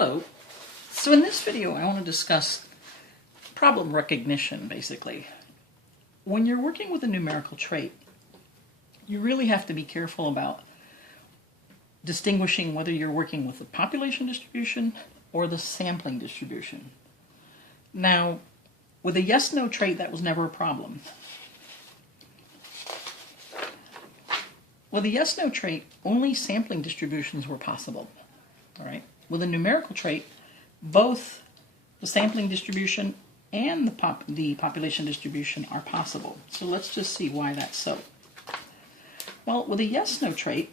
Hello. So in this video I want to discuss problem recognition, basically. When you're working with a numerical trait, you really have to be careful about distinguishing whether you're working with the population distribution or the sampling distribution. Now, with a yes-no trait, that was never a problem. With a yes-no trait, only sampling distributions were possible. All right. With a numerical trait, both the sampling distribution and the population distribution are possible. So let's just see why that's so. Well, with a yes-no trait,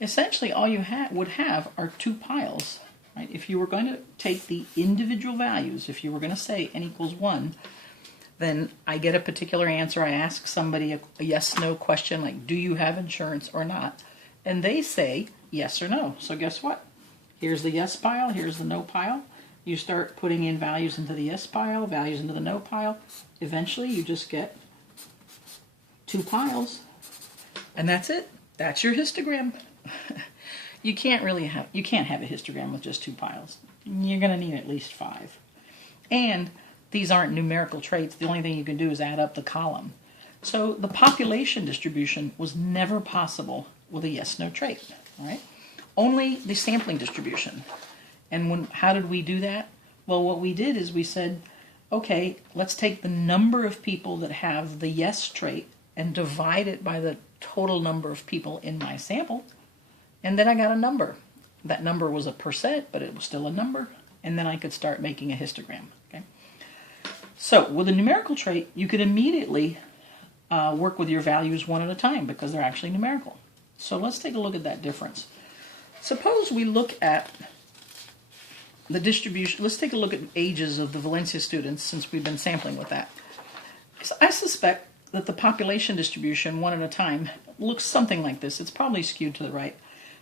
essentially all you would have are two piles. Right? If you were going to take the individual values, if you were going to say n equals 1, then I get a particular answer. I ask somebody a yes-no question like, do you have insurance or not? And they say yes or no. So guess what? Here's the yes pile, here's the no pile. You start putting in values into the yes pile, values into the no pile. Eventually you just get two piles. And that's it. That's your histogram. You can't have a histogram with just two piles. You're going to need at least 5. And these aren't numerical traits. The only thing you can do is add up the column. So the population distribution was never possible with a yes-no trait. All right? Only the sampling distribution. And how did we do that? Well, what we did is we said, okay, let's take the number of people that have the yes trait and divide it by the total number of people in my sample. And then I got a number. That number was a %, but it was still a number. And then I could start making a histogram. Okay? So with a numerical trait, you could immediately work with your values one at a time because they're actually numerical. So let's take a look at that difference. Suppose we look at the distribution. Let's take a look at ages of the Valencia students since we've been sampling with that. So I suspect that the population distribution one at a time looks something like this. It's probably skewed to the right.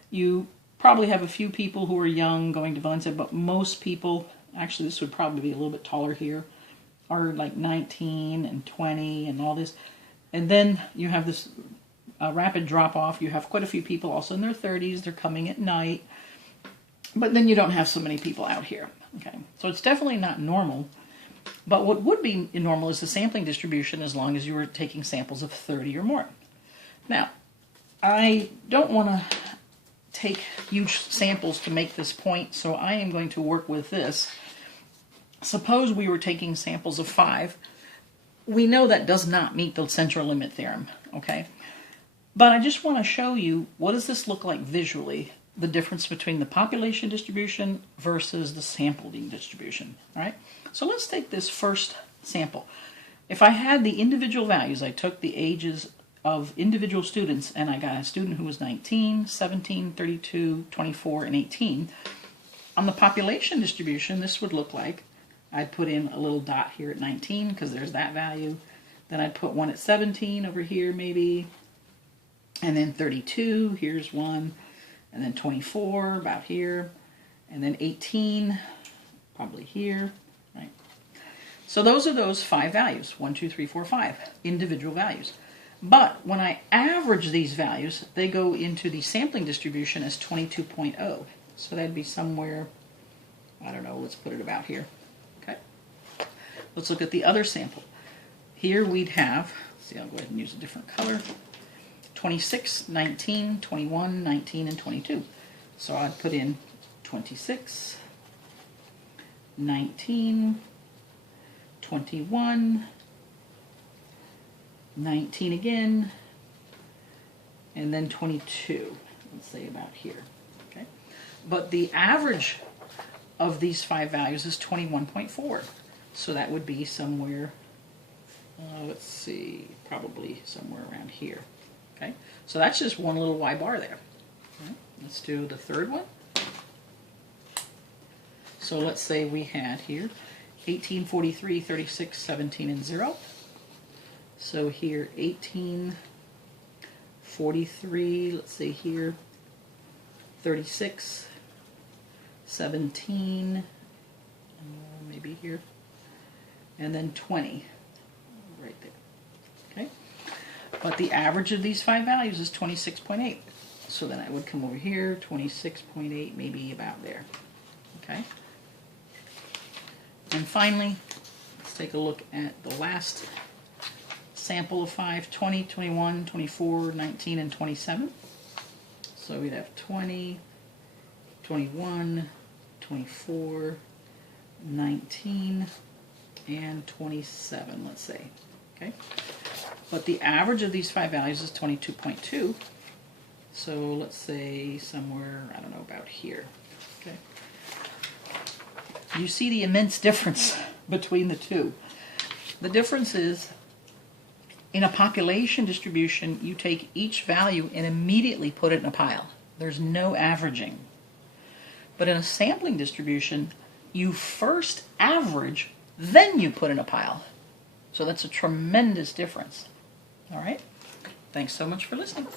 You probably have a few people who are young going to Valencia, but most people, actually this would probably be a little bit taller here, are like 19 and 20 and all this. And then you have this rapid drop-off. You have quite a few people also in their 30s. They're coming at night. But then you don't have so many people out here. Okay, so it's definitely not normal. But what would be normal is the sampling distribution as long as you were taking samples of 30 or more. Now, I don't want to take huge samples to make this point, so I am going to work with this. Suppose we were taking samples of 5. We know that does not meet the central limit theorem, okay? But I just want to show you what does this look like visually, the difference between the population distribution versus the sampling distribution, all right? So let's take this first sample. If I had the individual values, I took the ages of individual students, and I got a student who was 19, 17, 32, 24, and 18. On the population distribution, this would look like I'd put in a little dot here at 19 because there's that value. Then I'd put one at 17 over here maybe. And then 32, here's one. And then 24, about here. And then 18, probably here. Right. So those are those 5 values. 1, 2, 3, 4, 5 individual values. But when I average these values, they go into the sampling distribution as 22.0. So that'd be somewhere, I don't know, let's put it about here. Okay. Let's look at the other sample. Here we'd have, let's see, I'll go ahead and use a different color. 26, 19, 21, 19, and 22. So I'd put in 26, 19, 21, 19 again, and then 22. Let's say about here. Okay. But the average of these 5 values is 21.4. So that would be somewhere, let's see, probably somewhere around here. Okay, so that's just one little Y bar there. Okay. Let's do the third one. So let's say we had here 18, 43, 36, 17, and 0. So here 18, 43, let's say here 36, 17, maybe here, and then 20 right there. Okay. But the average of these 5 values is 26.8. So then I would come over here, 26.8, maybe about there. Okay? And finally, let's take a look at the last sample of 5, 20, 21, 24, 19, and 27. So we'd have 20, 21, 24, 19, and 27, let's say. Okay? But the average of these 5 values is 22.2. So let's say somewhere, I don't know, about here. Okay? You see the immense difference between the two. The difference is, in a population distribution, you take each value and immediately put it in a pile. There's no averaging. But in a sampling distribution, you first average, then you put in a pile. So that's a tremendous difference. All right? Thanks so much for listening.